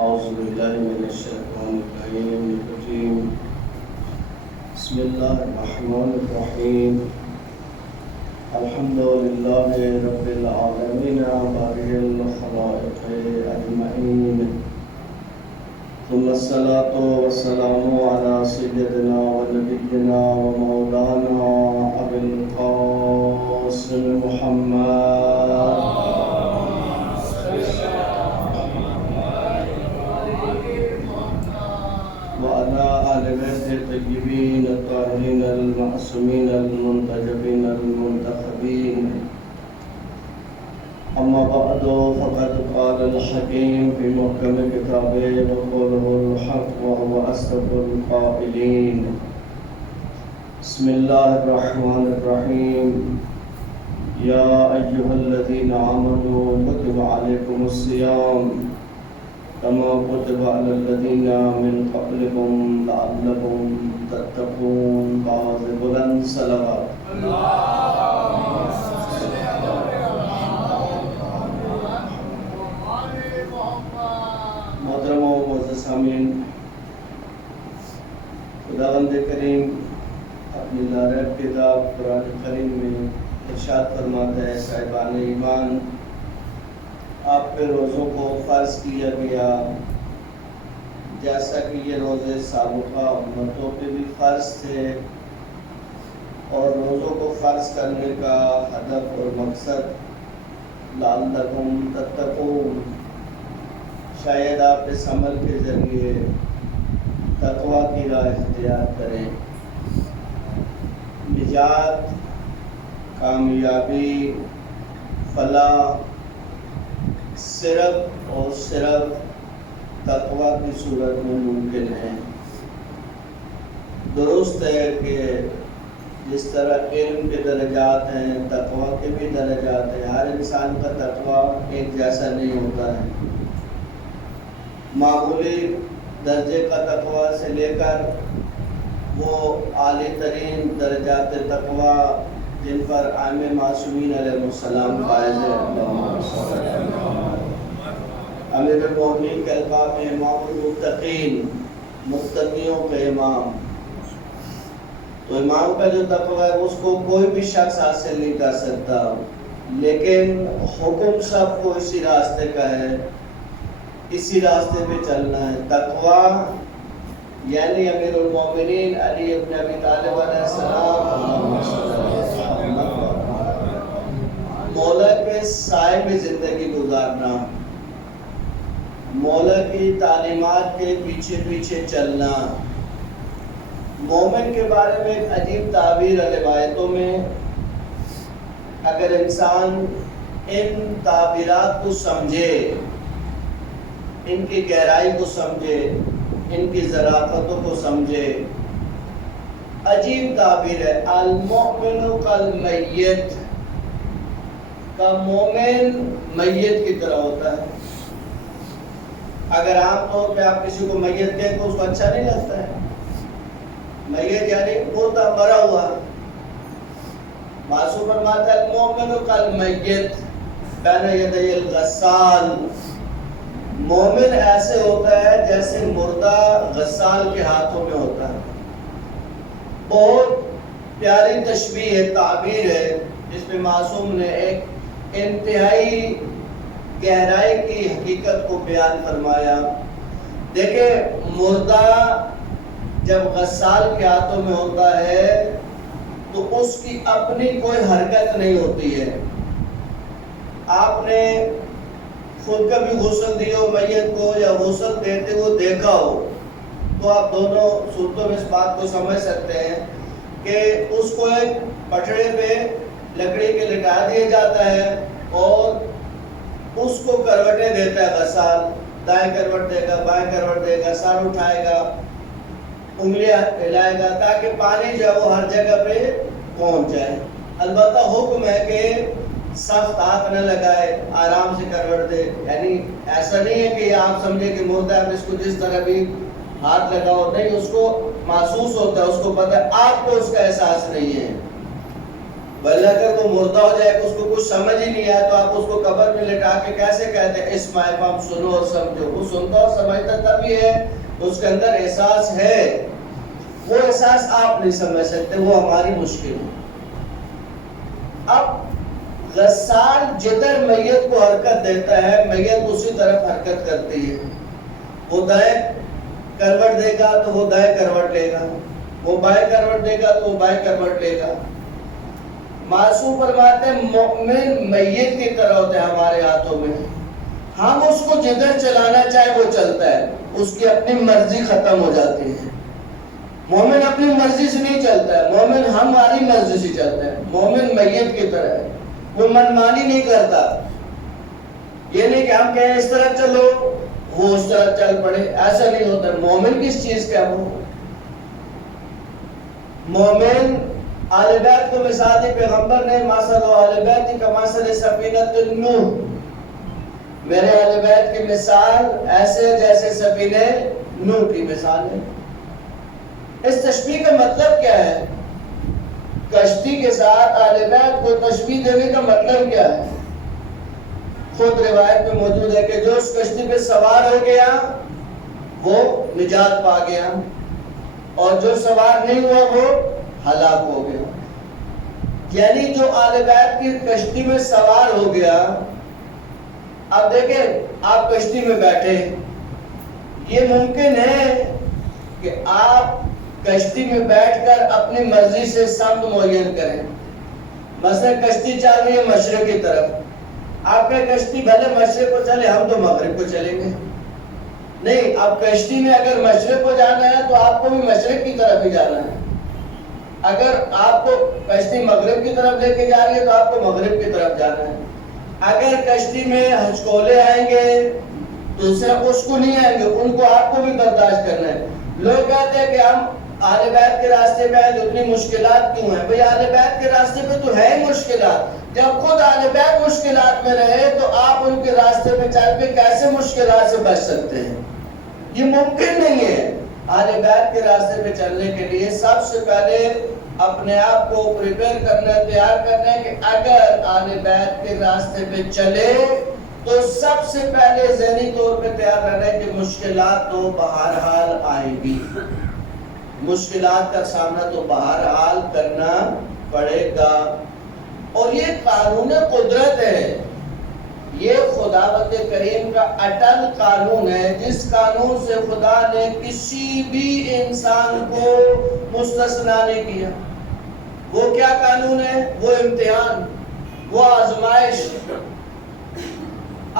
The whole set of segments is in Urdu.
أعوذ بالله من الشيطان الرجيم بسم الله الرحمن الرحيم الحمد لله رب العالمين بارئ الخلائق أجمعين ثم الصلاة والسلام على سيدنا ونبينا ومولانا أبي القاسم محمد وعلى آل بيت الطيبين الطاهرين المعصومين المنتجبين المنتخبين أما بعد فقد قال الحكيم في محكم كتابه وقوله الحق وهو أصدق القائلين بسم الله الرحمن الرحيم يا أيها الذين آمنوا كتب عليكم الصيام كما كتب على الذين من قبلكم لعلكم تتقون بعض بلند صلوات محترم و معزز سامعین، خداوند کریم اپنی لارب کتاب قرآن کریم میں ارشاد فرماتا ہے، صاحبان ایمان، آپ پہ روزوں کو فرض کیا گیا جیسا کہ یہ روزے سابقہ امتوں پہ بھی فرض تھے، اور روزوں کو فرض کرنے کا ہدف اور مقصد لعلکم تتقون، شاید آپ اس عمل کے ذریعے تقوی کی راہ اختیار کریں۔ نجات، کامیابی، فلاح صرف اور صرف تقوی کی صورت میں ممکن ہے۔ درست ہے کہ جس طرح علم کے درجات ہیں، تقوی کے بھی درجات ہیں، ہر انسان کا تقوی ایک جیسا نہیں ہوتا ہے۔ معمولی درجے کا تقوی سے لے کر وہ اعلی ترین درجات تقوی جن پر عام معصومین علیہ السلام فائز ہے۔ امیر المومنین کے القاب میں امام المتقین، متقیوں کے امام، تو امام کا جو تقوی ہے اس کو کوئی بھی شخص حاصل نہیں کر سکتا، لیکن حکم سب کو اسی راستے کا ہے، اسی راستے پہ چلنا ہے۔ تقوی یعنی امیر المومنین علی ابن ابی طالب علیہ السلام مولا کے سائے میں زندگی گزارنا، مولا کی تعلیمات کے پیچھے پیچھے چلنا۔ مومن کے بارے میں ایک عجیب تعبیر ہے روایتوں میں، اگر انسان ان تعبیرات کو سمجھے، ان کی گہرائی کو سمجھے، ان کی ذرافتوں کو سمجھے، عجیب تعبیر ہے، المؤمن کالمیت، کا مومن میت کی طرح ہوتا ہے۔ اگر عام طور پہ آپ کسی کو میت کہیں تو اس کو اچھا نہیں لگتا ہے، میت یعنی مردہ مرا ہوا۔ معصوم فرماتا ہے المؤمن کالمیت بین یدی الغسال، مومن ایسے ہوتا ہے جیسے مردہ غسال کے ہاتھوں میں ہوتا ہے۔ بہت پیاری تشبیہ ہے، تعبیر ہے، جس میں معصوم نے ایک انتہائی گہرائی کی حقیقت کو بیان فرمایا۔ دیکھیں، مردہ جب غسال کے ہاتھوں میں ہوتا ہے تو اس کی اپنی کوئی حرکت نہیں ہوتی ہے۔ آپ نے خود کبھی غسل دیے ہو میت کو یا غسل دیتے ہو دیکھا ہو تو آپ دونوں صورتوں میں اس بات کو سمجھ سکتے ہیں کہ اس کو ایک پٹڑے پہ لکڑی کے لٹا دیا جاتا ہے اور اس کو کروٹیں دیتا ہے غسال، دائیں کروٹ دے گا، بائیں کروٹ دے گا، سر اٹھائے گا، انگلیاں ہلائے گا تاکہ پانی جو ہے وہ ہر جگہ پہ پہنچ جائے۔ البتہ حکم ہے کہ سخت ہاتھ نہ لگائے، آرام سے کروٹ دے، یعنی ایسا نہیں ہے کہ آپ سمجھے کہ مردہ ہے اس کو جس طرح بھی ہاتھ لگاؤ، نہیں، اس کو محسوس ہوتا ہے، اس کو پتہ ہے، آپ کو اس کا احساس نہیں ہے۔ بلکہ اگر وہ مردہ ہو جائے کہ اس کو کچھ سمجھ ہی نہیں آیا تو آپ اس کو قبر میں لٹا کے کیسے کہتے ہیں اسمع فہم، سنو اور سمجھو؟ وہ سنتا اور سمجھتا تبھی ہے، اس کے اندر احساس ہے، وہ احساس آپ نہیں سمجھ سکتے، وہ ہماری مشکل ہے۔ اب غسال جدھر میت کو حرکت دیتا ہے میت اسی طرف حرکت کرتی ہے، وہ دائیں کروٹ دے گا تو وہ دائیں کروٹ لے گا، وہ بائیں کروٹ دے گا تو وہ بائیں کروٹ لے گا۔ معصوم فرماتے ہیں مومن میت کی طرح ہوتے ہیں ہمارے ہاتھوں میں، ہم اس کو جدھر چلانا چاہے وہ چلتا ہے، اس کی اپنی مرضی ختم ہو جاتی ہے۔ مومن اپنی مرضی سے نہیں چلتا ہے، مومن ہماری مرضی سے چلتا ہے۔ مومن میت کی طرح ہے، وہ منمانی نہیں کرتا، یہ نہیں کہ ہم کہیں اس طرح چلو وہ اس طرح چل پڑے، ایسا نہیں ہوتا۔ مومن کس چیز کا وہ مومن اہل بیت کو مثال دی پیغمبر نے، مثل اہل بیت کمثل سفینۃ نوح، میرے اہل بیت کی مثال ایسے جیسے سفینہ نوح کی مثال ہے۔ اس تشبیہ کا مطلب کیا ہے؟ کشتی کے ساتھ اہل بیت کو تشبیہ دینے کا مطلب کیا ہے؟ خود روایت میں موجود ہے کہ جو اس کشتی پہ سوار ہو گیا وہ نجات پا گیا، اور جو سوار نہیں ہوا وہ ہلاک ہو گیا۔ یعنی جو اہل بیت کی کشتی میں سوار ہو گیا، اب دیکھیں آپ کشتی میں بیٹھے، یہ ممکن ہے کہ آپ کشتی میں بیٹھ کر اپنی مرضی سے سمت معین کریں۔ مثلا کشتی چل رہی ہے مشرق کی طرف، آپ کا کشتی بھلے مشرق کو چلے، ہم تو مغرب کو چلیں گے۔ نہیں، اب کشتی میں اگر مشرق کو جانا ہے تو آپ کو بھی مشرق کی طرف ہی جانا ہے۔ اگر آپ کو کشتی مغرب کی طرف لے کے جا رہی ہے تو آپ کو مغرب کی طرف جانا ہے۔ اگر کشتی میں ہچکولے آئیں گے تو صرف اس کو نہیں آئیں گے، ان کو آپ کو بھی برداشت کرنا ہے۔ لوگ کہتے ہیں کہ ہم اہل بیت کے راستے پہ ہیں تو اتنی مشکلات کیوں ہیں؟ بھئی اہل بیت کے راستے پہ تو ہے ہی مشکلات، جب خود اہل بیت مشکلات میں رہے تو آپ ان کے راستے پہ چل کے کیسے مشکلات سے بچ سکتے ہیں؟ یہ ممکن نہیں ہے۔ اہل بیت کے راستے پہ چلنے کے لیے سب سے پہلے اپنے آپ کو پریپیئر کرنا ہے، تیار کرنا ہے کہ اگر اہل بیت کے راستے پہ چلے تو سب سے پہلے ذہنی طور پہ تیار رہنا ہے کہ مشکلات تو بہرحال آئے گی، مشکلات کا سامنا تو بہرحال کرنا پڑے گا۔ اور یہ قانون قدرت ہے، یہ خداوند کریم کا اٹل قانون ہے، جس قانون سے خدا نے کسی بھی انسان کو مستثنا نہیں کیا۔ وہ کیا قانون ہے؟ وہ امتحان، وہ آزمائش۔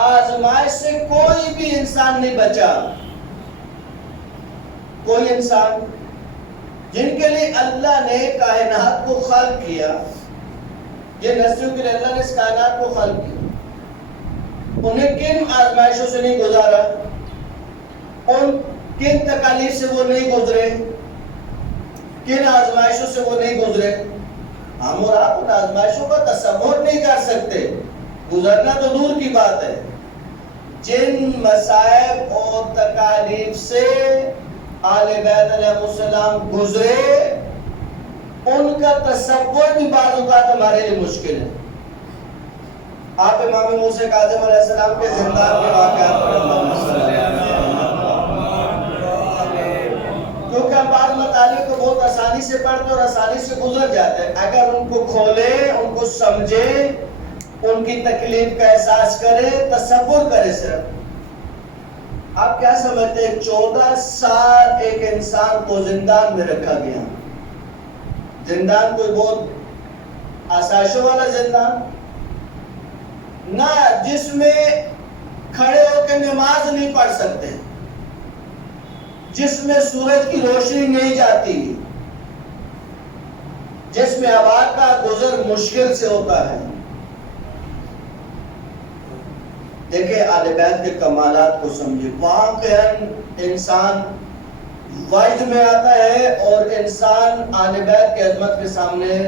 آزمائش سے کوئی بھی انسان نہیں بچا، کوئی انسان جن کے لیے اللہ نے کائنات کو خلق کیا، جن ہستیوں کے لیے اللہ نے اس کائنات کو خلق کیا، انہیں کن آزمائشوں سے نہیں گزارا، ان کن تکالیف سے وہ نہیں گزرے، کن آزمائشوں سے وہ نہیں گزرے۔ ہم اور آپ ان آزمائشوں کا تصور نہیں کر سکتے، گزرنا تو دور کی بات ہے۔ جن مصائب اور تکالیف سے آل بیت علیہ السلام گزرے، ان کا تصور بھی بعض اوقات ہمارے لیے مشکل ہے۔ آپ امام موسیٰ کاظم علیہ السلام کے زندان کے واقعات پر کیونکہ ہم بعض مطالب کو بہت آسانی سے پڑھتے اور آسانی سے گزر جاتے ہیں، اگر ان کو کھولیں، ان کو سمجھیں، ان کی تکلیف کا احساس کریں، تصور کریں۔ صرف آپ کیا سمجھتے ہیں 14 سال ایک انسان کو زندان میں رکھا گیا، زندان کوئی بہت آسائشوں والا زندان نہ، جس میں کھڑے ہو کے نماز نہیں پڑھ سکتے، جس میں سورج کی روشنی نہیں جاتی، جس میں ہوا کا گزر مشکل سے ہوتا ہے۔ دیکھیں اہل بیت کے کمالات کو سمجھے، واقعاً انسان وجد میں آتا ہے اور انسان اہل بیت کی عظمت کے سامنے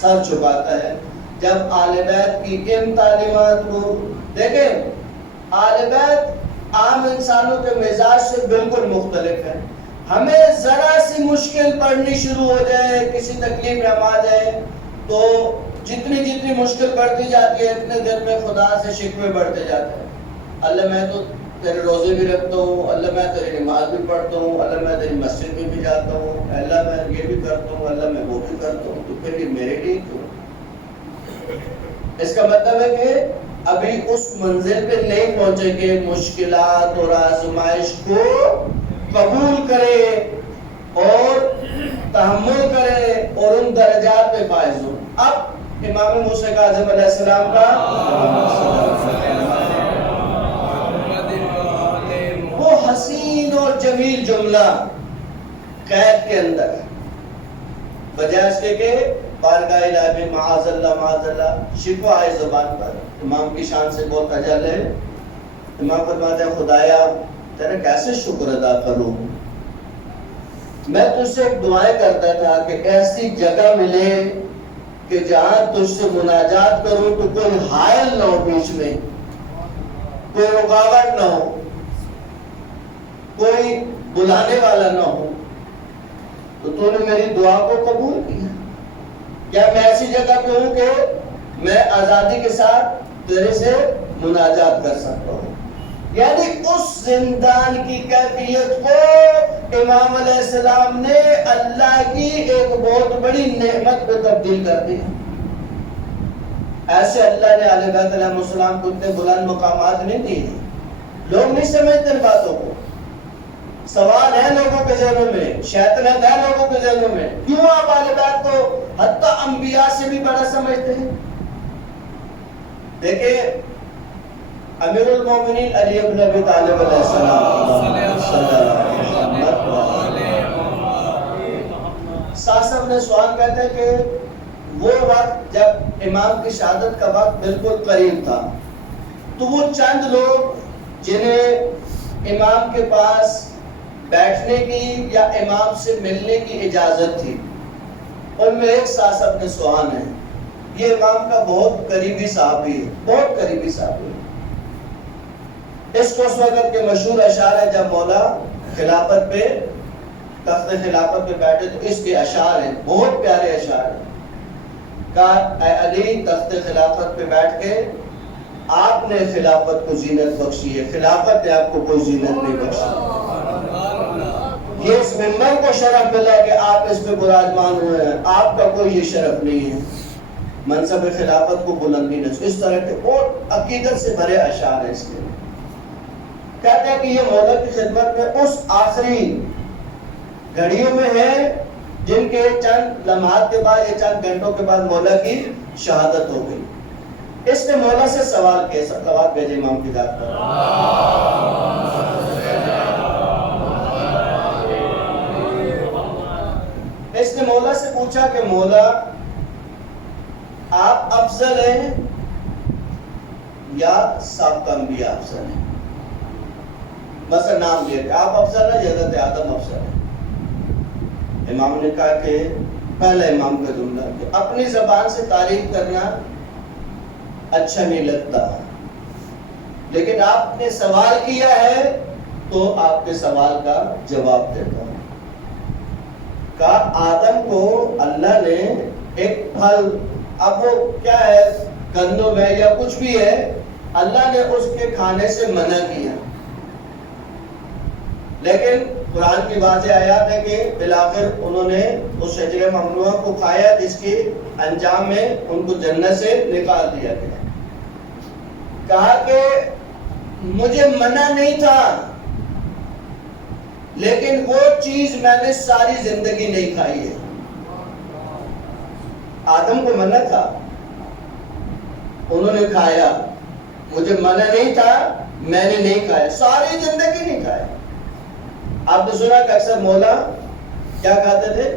سر جھکاتا ہے جب اہل بیت کی ان تعلیمات کو دیکھیں۔ اہل بیت عام انسانوں کے مزاج سے بالکل مختلف ہے۔ ہمیں ذرا سی مشکل پڑھنی شروع ہو جائے، کسی تکلیف میں ہم آ جائیں تو جتنی جتنی مشکل بڑھتی جاتی ہے اتنے دن میں خدا سے شکوے بڑھتے جاتے ہیں. اللہ میں تو تیرے روزے بھی رکھتا ہوں, اللہ میں تیری نماز بھی پڑھتا ہوں, اللہ میں تیری مسجد میں بھی جاتا ہوں, اللہ میں یہ بھی کرتا ہوں, اللہ میں وہ بھی کرتا ہوں, تو پھر یہ میرے لیے کیوں؟ اس کا مطلب ہے کہ ابھی اس منزل پہ نہیں پہنچے کہ مشکلات اور آزمائش کو قبول کرے اور تحمل کرے اور ان درجات پہ فائز ہو. اب امام موسیٰ کاظم علیہ السلام کا وہ حسین اور جمیل جملہ قید کے اندر بجائے اس کے کہ بارگاہ الہی میں معاذ اللہ شکوہ آئے زبان پر, امام کی شان سے بہت اجل ہے. امام فرماتے ہیں خدایا تیرا کیسے شکر ادا کروں, میں تجھ سے ایک دعائیں کرتا تھا کہ ایسی جگہ ملے کہ جہاں تجھ سے مناجات کروں تو کوئی حائل نہ ہو, بیچ میں کوئی رکاوٹ نہ ہو, کوئی بلانے والا نہ ہو. تو تو نے میری دعا کو قبول کیا. کیا میں ایسی جگہ پہ ہوں کہ میں آزادی کے ساتھ تیرے سے مناجات کر سکتا ہوں. یعنی اس زندان کی کیفیت کو امام علیہ السلام نے اللہ کی ایک بہت بڑی نعمت پہ تبدیل کر دی. ایسے اللہ نے علیہ بیت علیہ السلام کو اتنے بلند مقامات نہیں دیے. لوگ نہیں سمجھتے ان باتوں کو. سوال ہے لوگوں کے ذہنوں میں, شیطنت ہے لوگوں کے ذہنوں میں, کیوں آپ اہل بیت کو حتیٰ انبیاء سے بھی بڑا سمجھتے ہیں. دیکھیں امیر المومنین علی ابن ابی طالب علیہ السلام صاحب نے سوال کہتے ہیں کہ وہ وقت جب امام کی شہادت کا وقت بالکل قریب تھا تو وہ چند لوگ جنہیں امام کے پاس بیٹھنے کی یا امام سے ملنے کی اجازت تھی, ان میں ایک صاحب نے سوال ہے. یہ امام کا بہت قریبی صحابی ہے, بہت قریبی صحابی ہے. اس کو اس وقت کے مشہور اشعار ہے جب مولا خلافت پہ تخت خلافت پہ بیٹھے تو اس کے اشعار ہیں, بہت پیارے اشعار ہیں. کہا اے علی تخت خلافت پہ بیٹھ کے آپ نے خلافت کو زینت بخشی ہے, خلافت نے آپ کو کوئی زینت نہیں بخشی. یہ اس ممبر کو شرف ملا کہ آپ اس پہ براجمان ہوئے ہیں, آپ کا کوئی یہ شرف نہیں ہے. منصب خلافت کو بلندی نہیں. اس طرح کے بہت عقیدت سے بھرے اشعار ہیں اس کے. کہتے ہیں کہ یہ مولا کی خدمت میں اس آخری گھڑیوں میں ہے جن کے چند لمحات کے بعد یا چند گھنٹوں کے بعد مولا کی شہادت ہو گئی. اس نے مولا سے سوال کیا, سوال بھیجے امام کی ذات پر. اس نے مولا سے پوچھا کہ مولا آپ افضل ہیں یا سابقہ انبیاء افضل ہیں؟ مثلا نام لیا کہ آپ افضل ہیں یا حضرت آدم افضل ہیں؟ امام نے کہا کہ پہلا امام کا جملہ کہ اپنی زبان سے تعریف کرنا اچھا نہیں لگتا, لیکن آپ نے سوال کیا ہے تو آپ کے سوال کا جواب دیتا ہوں. کہا آدم کو اللہ نے ایک پھل, اب وہ کیا ہے گندم ہے یا کچھ بھی ہے, اللہ نے اس کے کھانے سے منع کیا, لیکن قرآن کی واضح آیات ہے کہ بالآخر انہوں نے اس شجر ممنوعہ کو کھایا جس کے انجام میں ان کو جنت سے نکال دیا گیا. کہا کہ مجھے منع نہیں تھا, لیکن وہ چیز میں نے ساری زندگی نہیں کھائی ہے. آدم کو منع تھا, انہوں نے کھایا, مجھے منع نہیں تھا, میں نے نہیں کھایا, ساری زندگی نہیں کھایا. آپ نے سنا کہ اکثر مولا کیا کھاتے تھے؟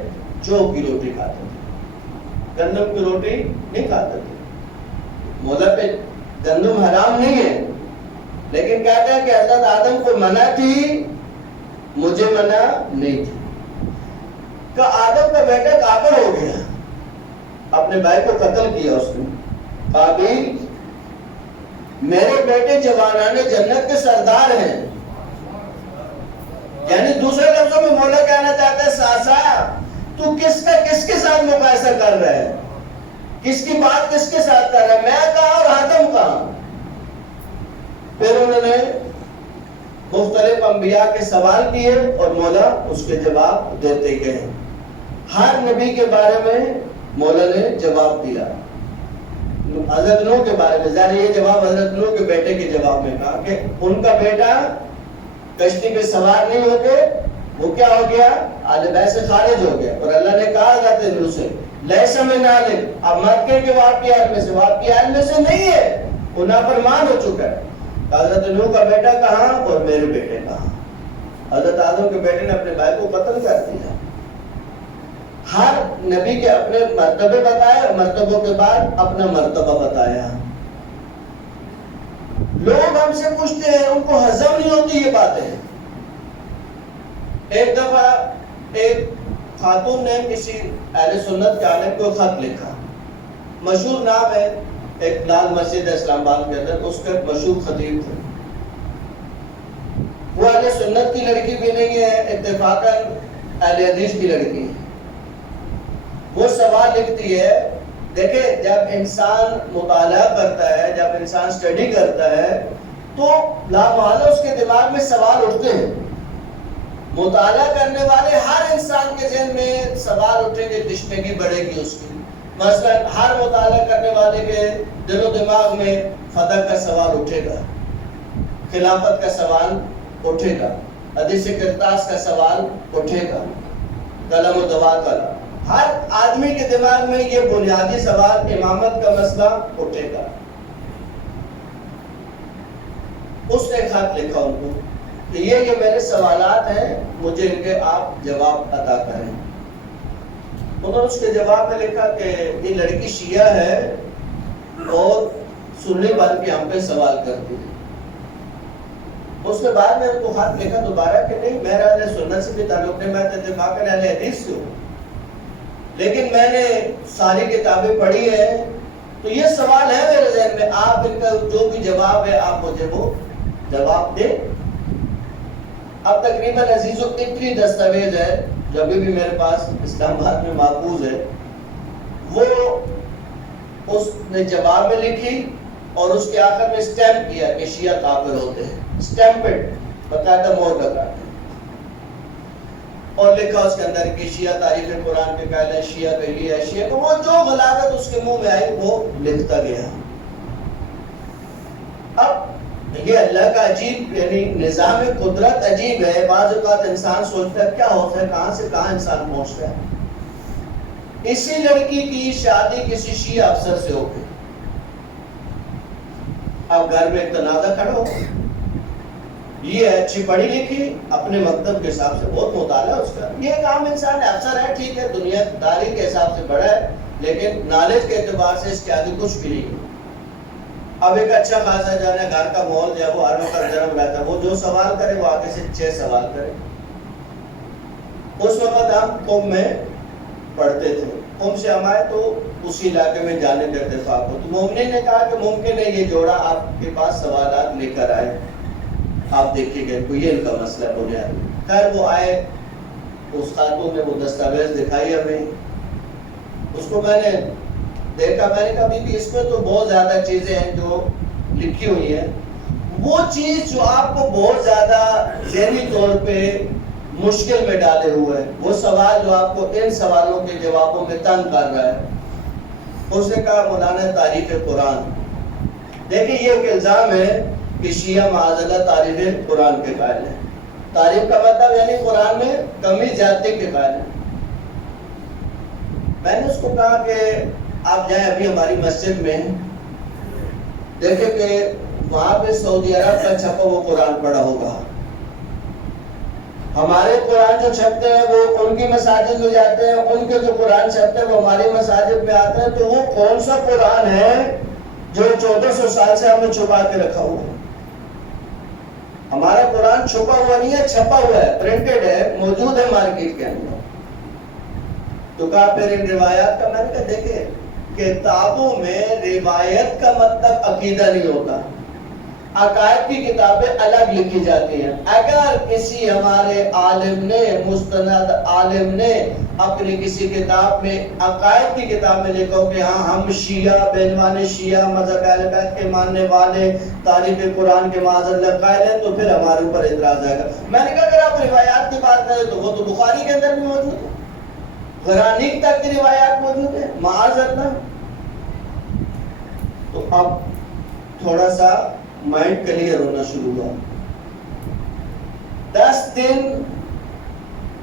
جو کی روٹی کھاتے تھے, گندم کی روٹی نہیں کھاتے تھے. مولا پہ گندم حرام نہیں ہے, لیکن کہتا ہے کہ حضرت آدم کو منع تھی, مجھے منع نہیں تھی. کہ آدم کا بیٹا کافر ہو گیا, اپنے بھائی کو قتل کیا اس نے. قابیل میرے بیٹے جوانان جنت کے سردار ہیں. یعنی دوسرے لفظوں میں مولا کہنا چاہتا ہے ساسا تو کس کا کس کے ساتھ مقایسہ کر رہا ہے؟ کس کی بات کس کے ساتھ کر رہا ہے؟ میں کہاں اور حاتم کہاں؟ پھر انہوں نے مختلف انبیاء کے سوال کیے اور مولا اس کے جواب دیتے گئے. ہر نبی کے بارے میں مولا نے جواب دیا. حضرت نوح کے بارے میں ظاہر یہ جواب حضرت نوح کے بیٹے کے جواب میں کہا کہ ان کا بیٹا کشتی پہ سوار نہیں ہو کے وہ کیا ہو گیا؟ اہل بیت سے خارج ہو گیا. اور اللہ نے کہا حضرت نوح سے لیسا من اہلک، اب مت کہہ کہ وہ آپ کی اہل میں سے، وہ آپ کی اہل میں سے نہیں ہے، وہ نافرمان ہو چکا ہے. حضرت نوح کا بیٹا کہاں اور میرے بیٹے کہاں؟ حضرت آدم کے بیٹے نے اپنے بھائی کو قتل کر دیا. ہر نبی کے اپنے مرتبے بتائے، مرتبوں کے بعد اپنا مرتبہ بتایا. لوگ ہم سے پوچھتے ہیں، ان کو ہضم نہیں ہوتی یہ باتیں. ایک دفعہ ایک خاتون نے کسی اہل سنت کے عالم کو خط لکھا. مشہور نام ہے، ایک لال مسجد ہے اسلام آباد کے اندر، اس کے مشہور خطیب تھے. وہ اہل سنت کی لڑکی بھی نہیں ہے، اتفاقاً اہل حدیث کی لڑکی ہے. وہ سوال لکھتی ہے، دیکھیں جب انسان مطالعہ کرتا ہے، جب انسان اسٹڈی کرتا ہے تو لامحالہ اس کے دماغ میں سوال اٹھتے ہیں. مطالعہ کرنے والے ہر انسان کے ذہن میں سوال اٹھیں گے، تشنگی بڑھے گی اس کی. مثلا ہر مطالعہ کرنے والے کے دل و دماغ میں فتح کا سوال اٹھے گا، خلافت کا سوال اٹھے گا، حدیث کرتاس کا سوال اٹھے گا، قلم و دوات کا. ہر آدمی کے دماغ میں یہ بنیادی سوال امامت کا مسئلہ اٹھے گا. اس نے خط لکھا ان کو کہ یہ میرے سوالات ہیں، مجھے ان کے آپ جواب عطا کریں. انہوں نے اس کے جواب میں لکھا کہ یہ لڑکی شیعہ ہے اور سنی بن کے ہم پہ سوال کرتی ہے. اس کے بعد میں ان کو خط لکھا دوبارہ کہ نہیں، میرا اہل سنت سے بھی تعلق نہیں، میں اتفاقاً اہل حدیث سے ہوں، لیکن میں نے ساری کتابیں پڑھی ہیں تو یہ سوال ہے میرے ذہن میں، آپ ان کا جو بھی جواب ہے آپ مجھے وہ جواب دیں. اب تقریباً عزیزوں اتنی دستاویز ہے جو ابھی بھی میرے پاس اسلام آباد میں محفوظ ہے. وہ اس نے جواب میں لکھی اور اس کے آخر میں اسٹیمپ کیا کہ شیعہ کافر ہوتے ہیں، اسٹیمپڈ باقاعدہ مہر لگا کے، اور لکھا اس کے اندر کہ شیعہ تاریخ قرآن کے قائل ہے، شیعہ پہلی ہے، شیعہ کو وہ جو غلاظت اس کے منہ میں آئی وہ لکھتا گیا. اب یہ اللہ کا عجیب یعنی نظام قدرت عجیب ہے. بعض اوقات انسان سوچتا ہے کیا ہوتا ہے، کہاں سے کہاں انسان پہنچتا ہے. اسی لڑکی کی شادی کسی شیعہ افسر سے ہو گئی. اب گھر میں ایک تنازع کھڑا ہو، یہ اچھی پڑھی لکھی، اپنے مکتب کے حساب سے بہت مطالعہ اس کا، یہ ایک عام انسان ہے، افسر ہے، ٹھیک ہے، دنیا داری کے حساب سے بڑا ہے، لیکن نالج کے اعتبار سے اس کے آگے کچھ بھی نہیں. اب ایک اچھا خاصا جو ہے گھر کا ماحول جو ہے وہ ہر وقت گرم رہتا ہے، وہ جو سوال کرے وہ آگے سے 6 سوال کرے. اس وقت ہم قم میں پڑھتے تھے، قم سے ہم آئے تو اسی علاقے میں جانے کا اتفاق ہو. تو مومنین نے کہا کہ ممکن ہے یہ جوڑا آپ کے پاس سوالات لے کر آئے، آپ دیکھیے گئے کوئی یہ ان کا مسئلہ بنیادی. خیر وہ آئے، اس خاتون نے وہ دستاویز دکھائی ہمیں، اس کو میں نے دیکھا، میں نے کہا بی اس میں تو بہت زیادہ چیزیں ہیں جو لکھی ہوئی ہیں. وہ چیز جو آپ کو بہت زیادہ ذہنی طور پہ مشکل میں ڈالے ہوئے ہے، وہ سوال جو آپ کو ان سوالوں کے جوابوں میں تنگ کر رہا ہے، اس نے کہا مولانا تاریخ قرآن. دیکھیں یہ ایک الزام ہے کہ شیعہ معاذ اللہ تاریخ قرآن کے قائل ہیں. تاریخ کا مطلب یعنی قرآن میں کمی زیادتی کے قائل ہیں. میں نے اس کو کہا کہ آپ جائیں ابھی ہماری مسجد میں دیکھیں کہ وہاں پہ سعودی عرب کا چھپا وہ قرآن پڑھا ہوگا. ہمارے قرآن جو چھپتے ہیں وہ ان کی مساجد میں جاتے ہیں، ان کے جو قرآن چھپتے ہیں وہ ہماری مساجد میں آتے ہیں. تو وہ کون سا قرآن ہے جو 1400 سال سے ہم نے چھپا کے رکھا ہوا ہے؟ ہمارا قرآن چھپا ہوا نہیں ہے، چھپا ہوا ہے، پرنٹڈ ہے، موجود ہے مارکیٹ کے اندر. تو کہا پھر ان روایات کا، میں نے کہا دیکھیں کتابوں میں روایت کا مطلب عقیدہ نہیں ہوتا. عقائد کی کتابیں الگ لکھی جاتی ہیں. اگر کسی ہمارے عالم نے، مستند عالم نے اپنی کسی کتاب میں، عقائد کی کتاب میں لکھا ہو کہ ہاں ہم شیعہ، بینوان شیعہ، مذہب اہل بیت کے ماننے والے، تاریخ قرآن کے معاذ اللہ قائل ہیں، تو پھر ہمارے اوپر اعتراض آئے گا. میں نے کہا اگر آپ روایات کی بات کریں تو وہ تو بخاری کے اندر بھی موجود ہے، غرانیق تک کی روایات موجود ہے، معاذ اللہ. تو اب تھوڑا سا مائنڈ کلیئر ہونا شروع ہوا. 10 دن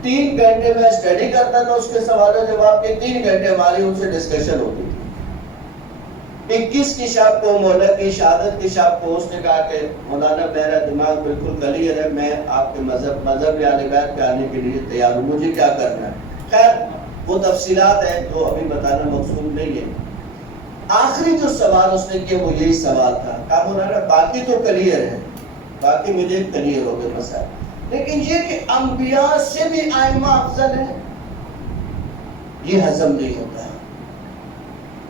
3 گھنٹے میں اسٹڈی کرتا تھا اس کے سوالوں جواب کے، 3 گھنٹے ہماری ان سے ڈسکشن ہوتی تھی. 21 کی شب کو، مولا کی شہادت کی شب کو، اس نے کہا کہ مولانا میرا دماغ بالکل کلیئر ہے، میں آپ کے مذہب اہل بیت پہ آنے کے لیے تیار ہوں، مجھے کیا کرنا ہے. خیر وہ تفصیلات ہیں جو ابھی بتانا مقصود نہیں ہے. آخری جو سوال اس نے کیا وہ یہی سوال تھا، کہا مولانا باقی تو کلیئر ہے، باقی مجھے کلیئر ہو گئے مسائل، لیکن یہ کہ انبیاء سے بھی ائمہ افضل ہیں، یہ ہضم نہیں ہوتا،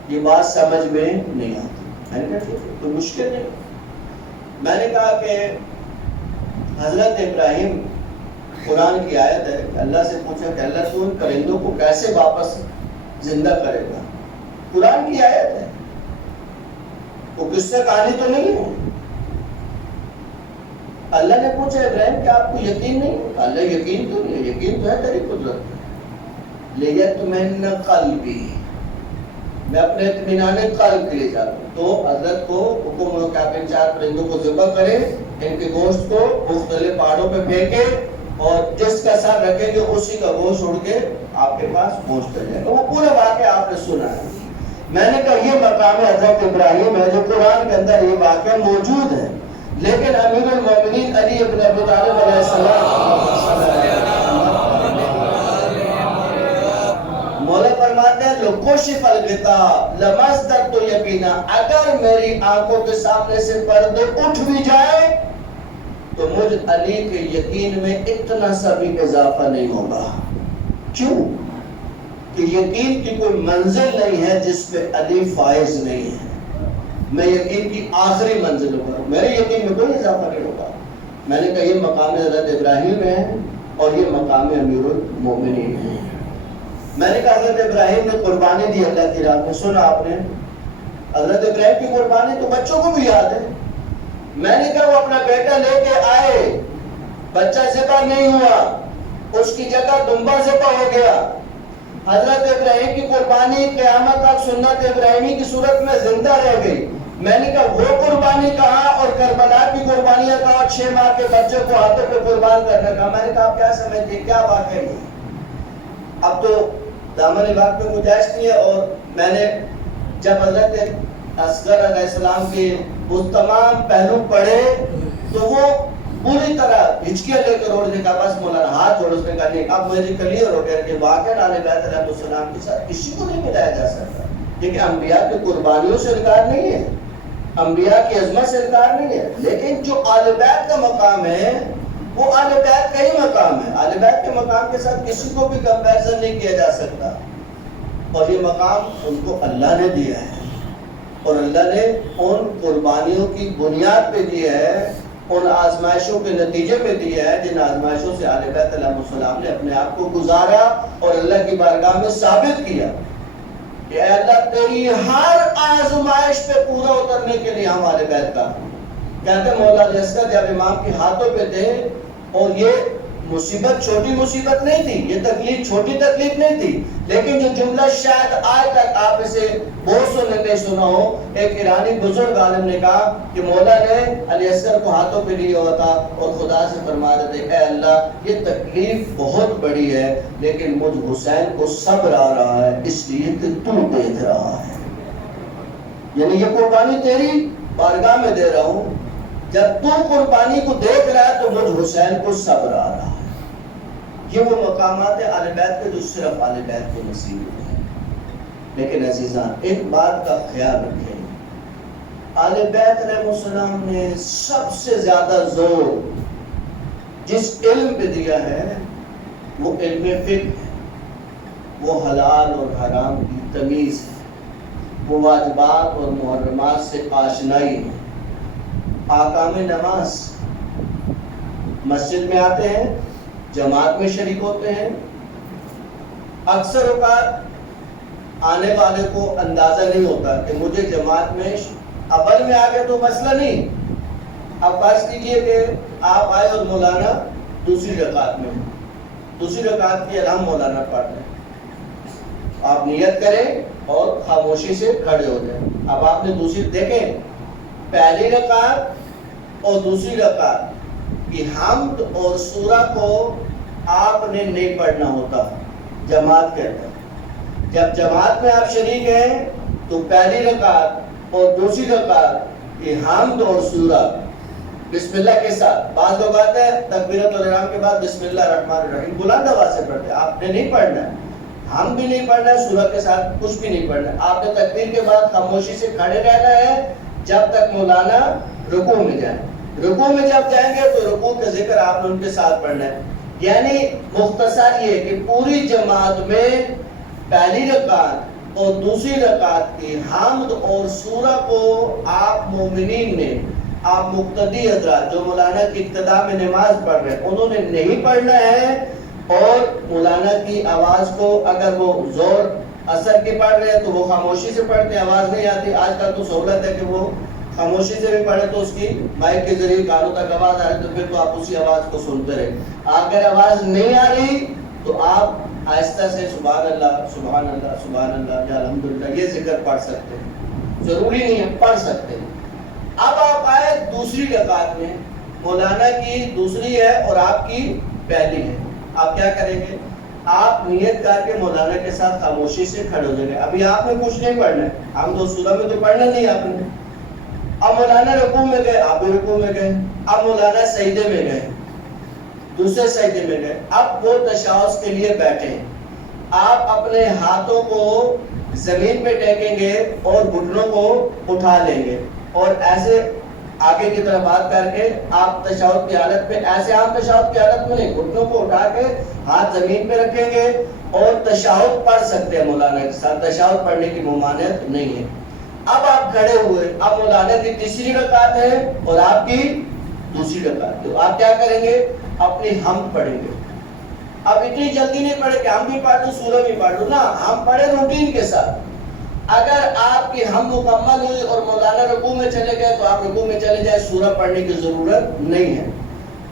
یہ بات سمجھ میں نہیں آتی. میں نے کہا ٹھیک ہے، کوئی مشکل نہیں. میں نے کہا کہ حضرت ابراہیم، قرآن کی آیت ہے کہ اللہ سے پوچھا کہ اللہ تو ان پرندوں کو کیسے واپس زندہ کرے گا. قرآن کی آیت ہے، وہ قصہ کہانی تو نہیں ہے. اللہ نے پوچھا ابراہیم کہ آپ کو یقین نہیں؟ اللہ یقین تو نہیں ہے، یقین تو ہے تیری قدرت میں. لیتمن قلبی، میں اپنے اطمینان قلب کے لیے جاتا ہوں. تو حضرت کو حکم ہوا کہ آپ ان 4 پرندوں کو ذبح کریں، ان کے گوشت کو مختلف پہاڑوں پہ پھینکے، اور جس کا سر رکھیں گے اسی کا گوشت اڑ کے آپ کے پاس پہنچ جائے گا. وہ پورا واقعہ آپ نے سنا ہے. میں نے کہا یہ مقام حضرت ابراہیم ہے جو قرآن کے اندر یہ واقعہ موجود ہے، لیکن امیر المومنین علی ابن ابی طالب علیہ السلام مولا فرماتے ہیں لکشف الغطاء لمصدقت یقینا، اگر میری آنکھوں کے سامنے سے پردے اٹھ بھی جائے تو مجھ علی کے یقین میں اتنا سا بھی اضافہ نہیں ہوگا. کیوں؟ کہ یقین کی کوئی منزل نہیں ہے جس پہ علی فائز نہیں ہے. میں یقین کی آخری منزل ہوگا، میرے یقین میں کوئی اضافہ نہیں ہوگا. میں نے کہا یہ مقام حضرت ابراہیم ہے اور یہ مقام امیر المومنین ہے. میں نے کہا حضرت ابراہیم نے قربانی دی اللہ کی راہ میں، سنا آپ نے؟ حضرت ابراہیم کی قربانی تو بچوں کو بھی یاد ہے. میں نے کہا وہ اپنا بیٹا لے کے آئے، بچہ ذبح نہیں ہوا، اس کی جگہ دمبا ذبح ہو گیا. حضرت ابراہیم کی قربانی قیامت تک سنت ابراہیمی کی صورت میں زندہ رہ گئی. میں نے کہا وہ قربانی کہاں اور کربلا کی قربانیاں کہاں، 6 ماہ کے بچے کو ہاتھوں پہ قربان کرنے کا. میں نے کہا آپ کیا سمجھتے ہیں کیا واقعہ ہے؟ اب تو دامن باغ میں گنجائش نہیں ہے. اور میں نے جب حضرت اصغر علیہ السلام کے وہ تمام پہلو پڑھے تو وہ پوری طرح ہچکیاں لے کر اڑنے کا، بس مولانا ہاتھ جوڑ، اس نے کہا نہیں اب مجھے کلیئر ہو گیا کہ واقعہ اہل بیت علیہ السلام کے ساتھ کسی کو نہیں ملایا جا سکتا. لیکن انبیاء کی قربانیوں سے انکار نہیں ہے، انبیاء کی عظمت سے انکار نہیں ہے، لیکن جو اہل بیت کا مقام ہے وہ اہل بیت کا ہی مقام ہے. اہل بیت کے مقام کے ساتھ کسی کو بھی کمپیریزن نہیں کیا جا سکتا. اور یہ مقام ان کو اللہ نے دیا ہے، اور اللہ نے ان قربانیوں کی بنیاد پہ دیا ہے، ان آزمائشوں کے نتیجے میں دیا ہے جن آزمائشوں سے اہل بیت علیہ السلام نے اپنے آپ کو گزارا اور اللہ کی بارگاہ میں ثابت کیا کہ اے اللہ تیری ہر آزمائش پہ پورا اترنے کے لیے ہم اہل بیت کا. کہتے ہیں مولا علی اصغر جب امام کے ہاتھوں پہ تھے، اور یہ مصیبت چھوٹی مصیبت نہیں تھی، یہ تکلیف چھوٹی تکلیف نہیں تھی، لیکن جو جملہ شاید آج تک آپ اسے بہت سو نے نہیں سنا ہو، ایک ایرانی بزرگ عالم نے کہا کہ مولا نے علی اصغر کو ہاتھوں پہ لیا ہوا تھا اور خدا سے فرما رہے تھے اے اللہ یہ تکلیف بہت بڑی ہے، لیکن مجھ حسین کو صبر آ رہا ہے اس لیے کہ تو دیکھ رہا ہے. یعنی یہ قربانی تیری بارگاہ میں دے رہا ہوں، جب تو قربانی کو دیکھ رہا ہے تو مجھ حسین کو صبر آ رہا ہے. یہ وہ مقامات ہیں اہل بیت کے جو صرف اہل بیت کو نصیب ہوتے ہیں. لیکن عزیزان ایک بات کا خیال رکھیں، اہل بیت علیہ السلام نے سب سے زیادہ زور جس علم پہ دیا ہے وہ علم فقہ ہے، وہ حلال اور حرام کی تمیز ہے، وہ واجبات اور محرمات سے آشنائی ہے. آکام نماز، مسجد میں آتے ہیں، جماعت میں شریک ہوتے ہیں. اکثر اوقات آنے والے کو اندازہ نہیں ہوتا کہ مجھے جماعت میں اول میں آ گئے تو مسئلہ نہیں. اب فرض کیجئے کہ آپ آئے اور مولانا دوسری رکعت میں، دوسری رکعت کی الحمد مولانا پڑھ رہے ہیں، آپ نیت کریں اور خاموشی سے کھڑے ہو جائیں. اب آپ نے دوسری دیکھیں، پہلی رکعت اور دوسری رکعت کی حمد اور سورہ کو آپ نے نہیں پڑھنا ہوتا، جماعت کہتا ہے. جب جماعت میں آپ شریک ہیں تو پہلی رکعت اور دوسری رکعت کی حمد اور سورہ بسم اللہ کے ساتھ، بعض لوگ آتے ہیں تکبیرت الاحرام کے بعد بسم اللہ الرحمن الرحیم بلند آواز سے پڑھتے ہیں. آپ نے نہیں پڑھنا ہے، ہم بھی نہیں پڑھنا ہے، سورہ کے ساتھ کچھ بھی نہیں پڑھنا ہے. آپ نے تکبیر کے بعد خاموشی سے کھڑے رہنا ہے جب تک مولانا رکوع میں جائیں. رکوع میں جب جائیں گے تو رکوع کا ذکر آپ نے ان کے ساتھ پڑھنا ہے. یعنی مختصر یہ کہ پوری جماعت میں پہلی رکعت اور دوسری رکعت کی حمد اور سورہ کو آپ مومنین نے، آپ مقتدی حضرات جو مولانا کی ابتدا میں نماز پڑھ رہے ہیں انہوں نے نہیں پڑھنا ہے. اور مولانا کی آواز کو اگر وہ زور اثر کے پڑھ رہے ہیں تو وہ خاموشی سے پڑھتے ہیں، آواز نہیں آتی. آج کل تو سہولت ہے کہ وہ خاموشی سے بھی پڑھے تو اس کی مائک کے ذریعے کانوں تک آواز آ رہی تو پھر تو آپ اسی آواز کو سنتے رہے. اگر آواز نہیں آ رہی تو آپ آہستہ سے سبحان اللہ سبحان اللہ سبحان اللہ یا الحمدللہ یہ ذکر پڑھ سکتے ہیں، ضروری نہیں ہے، پڑھ سکتے ہیں. اب آپ آئے دوسری رکعت میں، مولانا کی دوسری ہے اور آپ کی پہلی ہے. آپ کیا کریں گے؟ آپ نیت کر کے مولانا کے ساتھ خاموشی سے کھڑے ہو جائیں گے. ابھی آپ نے کچھ نہیں پڑھنا ہے، ہم تو سورہ میں تو پڑھنا نہیں آپ نے. اب مولانا رکوع میں گئے، آپ بھی رکوع میں گئے. اب مولانا سجدے میں گئے، دوسرے سجدے میں گئے. اب وہ تشہد کے لیے بیٹھے، آپ اپنے ہاتھوں کو زمین پہ ٹیکیں گے اور گھٹنوں کو اٹھا لیں گے اور ایسے آگے کی طرف بات کر کے آپ تشہد کی حالت میں، ایسے آپ تشہد کی حالت میں نہیں، گھٹنوں کو اٹھا کے ہاتھ زمین پہ رکھیں گے اور تشہد پڑھ سکتے ہیں مولانا کے ساتھ. تشہد پڑھنے کی ممانعت نہیں ہے. اب آپ کھڑے ہوئے، اب مولانا کی تیسری رکعت ہے اور آپ کی دوسری رکعت. تو آپ کیا کریں گے؟ اپنی حمد پڑھیں گے. اب اتنی جلدی نہیں پڑھے کہ ہم بھی پڑھ لوں سورہ بھی پڑھ لوں، نہ، ہم پڑھے روٹین کے ساتھ. اگر آپ کی ہم مکمل ہوئی اور مولانا رکوع میں چلے گئے تو آپ رکوع میں چلے جائیں، سورہ پڑھنے کی ضرورت نہیں ہے.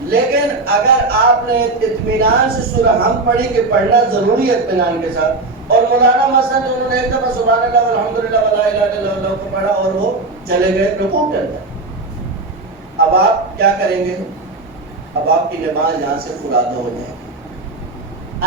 لیکن اگر آپ نے اطمینان سے سورہ ہم پڑھی کہ پڑھنا ضروری ہے اطمینان کے ساتھ، اور مولانا مثلا انہوں نے ایک دفعہ سبحان اللہ والحمدللہ ولا الہ الا اللہ کو پڑھا اور وہ چلے گئے رکوع کے اندر، اب آپ کیا کریں گے؟ اب آپ کی نماز یہاں سے فرادہ ہو جائے گی.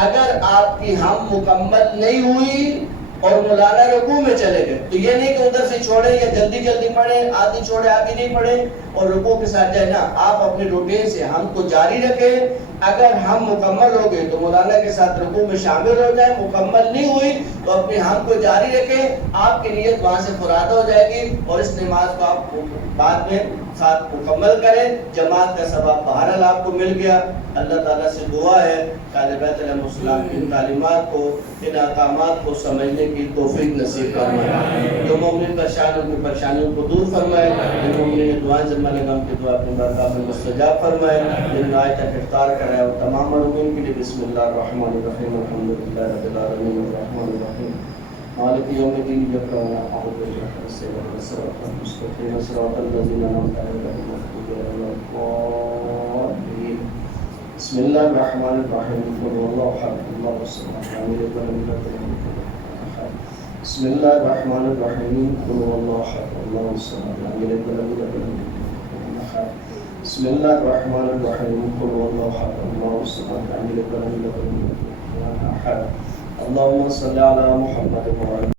اگر آپ کی ہم مکمل نہیں ہوئی اور مولانا رکوع میں چلے گئے تو یہ نہیں کہ ادھر سے چھوڑیں یا جلدی جلدی پڑھیں، آدھی چھوڑے آدھی نہیں پڑھیں اور رکوع کے ساتھ جائے. نا، آپ اپنے روٹین سے ہم کو جاری رکھیں. اگر ہم مکمل ہو گئے تو مولانا کے ساتھ رکوع میں شامل ہو جائیں، مکمل نہیں ہوئی تو اپنے ہم کو جاری رکھیں. آپ کی نیت وہاں سے فرادہ ہو جائے گی اور اس نماز کو آپ بعد میں ساتھ مکمل کریں. جماعت کا ثواب بہرحال آپ کو مل گیا. اللہ تعالیٰ سے دعا ہے کہ اہل بیت علیہ السلام کی ان تعلیمات کو، ان احکامات کو سمجھنے کی توفیق نصیب فرمائے. جو مومن پریشان ان کی پریشانیوں کو دور فرمائے. جو مومن دعائیں ذمہ لگام کی دعا اپنی بارگاہ میں مستجاب فرمائے. جن آیت افطار کرائے اور تمام مومن کے لیے بسم اللہ الرحمن الرحیم الحمدللہ رب العالمین الرحمن الرحیم مالک یوم الدین ایاک نعبد و ایاک نستعین صراط المستقیم صراط الذین انعمت علیہم غیر المغضوب علیہم ولا الضالین. بسم اللہ الرحمن الرحیم قل هو اللہ احد اللہ الصمد لم یلد ولم یولد ولم یکن له کفوا احد. بسم اللہ الرحمن الرحیم قل هو اللہ احد اللہ الصمد لم یلد ولم یولد ولم یکن له کفوا احد. بسم اللہ الرحمن الرحیم قل هو اللہ احد اللہ الصمد لم یلد ولم یولد ولم یکن له کفوا احد. اللهم صل علی محمد وعلی